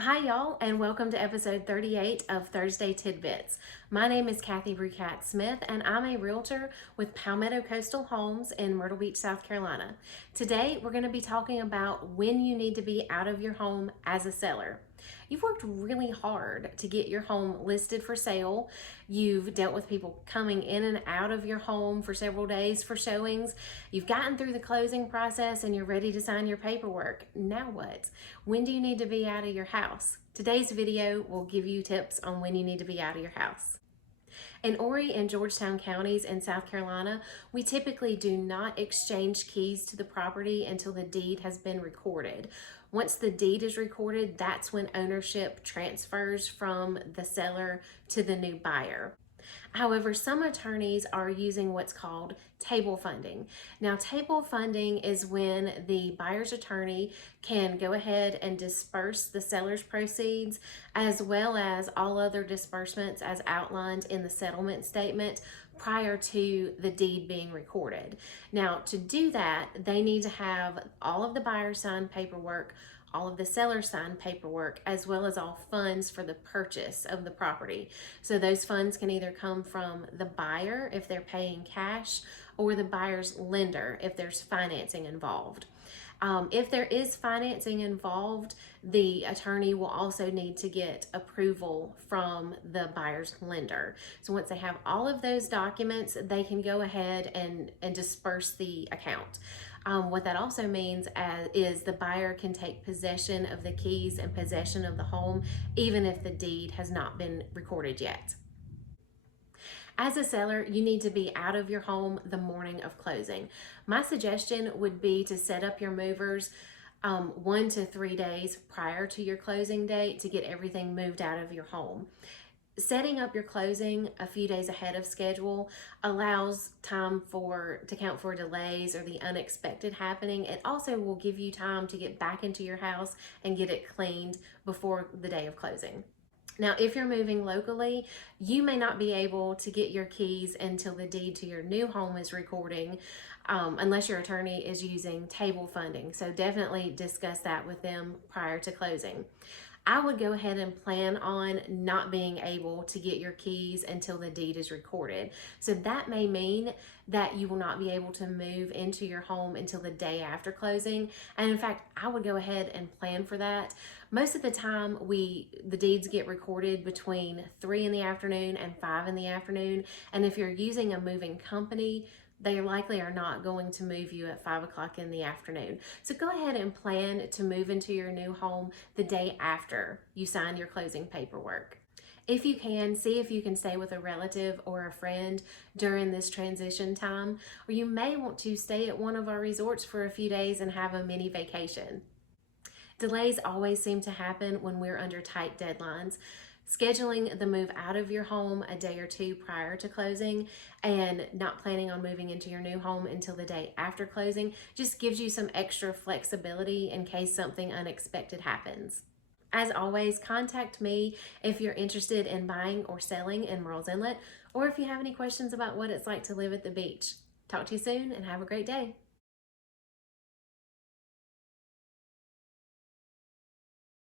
Hi, y'all, and welcome to episode 38 of Thursday Tidbits. My name is Kathy Brucat Smith, and I'm a realtor with Palmetto Coastal Homes in Myrtle Beach, South Carolina. Today, we're going to be talking about when you need to be out of your home as a seller. You've worked really hard to get your home listed for sale. You've dealt with people coming in and out of your home for several days for showings. You've gotten through the closing process and you're ready to sign your paperwork. Now what? When do you need to be out of your house? Today's video will give you tips on when you need to be out of your house. In Horry and Georgetown counties in South Carolina, we typically do not exchange keys to the property until the deed has been recorded. Once the deed is recorded, that's when ownership transfers from the seller to the new buyer. However, some attorneys are using what's called table funding. Now, table funding is when the buyer's attorney can go ahead and disburse the seller's proceeds as well as all other disbursements as outlined in the settlement statement prior to the deed being recorded. Now, to do that, they need to have all of the buyer signed paperwork, all of the seller signed paperwork, as well as all funds for the purchase of the property. So those funds can either come from the buyer if they're paying cash, or the buyer's lender if there's financing involved. If there is financing involved, the attorney will also need to get approval from the buyer's lender. So once they have all of those documents, they can go ahead and disperse the account. What that also means is the buyer can take possession of the keys and possession of the home, even if the deed has not been recorded yet. As a seller, you need to be out of your home the morning of closing. My suggestion would be to set up your movers 1 to 3 days prior to your closing date to get everything moved out of your home. Setting up your closing a few days ahead of schedule allows time to count for delays or the unexpected happening. It also will give you time to get back into your house and get it cleaned before the day of closing. Now, if you're moving locally, you may not be able to get your keys until the deed to your new home is recording, unless your attorney is using table funding. So definitely discuss that with them prior to closing. I would go ahead and plan on not being able to get your keys until the deed is recorded. So that may mean that you will not be able to move into your home until the day after closing. And in fact, I would go ahead and plan for that. Most of the time, the deeds get recorded between 3 in the afternoon and 5 in the afternoon. And if you're using a moving company, they likely are not going to move you at 5 o'clock in the afternoon. So go ahead and plan to move into your new home the day after you sign your closing paperwork. If you can, see if you can stay with a relative or a friend during this transition time, or you may want to stay at one of our resorts for a few days and have a mini vacation. Delays always seem to happen when we're under tight deadlines. Scheduling the move out of your home a day or two prior to closing and not planning on moving into your new home until the day after closing just gives you some extra flexibility in case something unexpected happens. As always, contact me if you're interested in buying or selling in Murrells Inlet, or if you have any questions about what it's like to live at the beach. Talk to you soon and have a great day.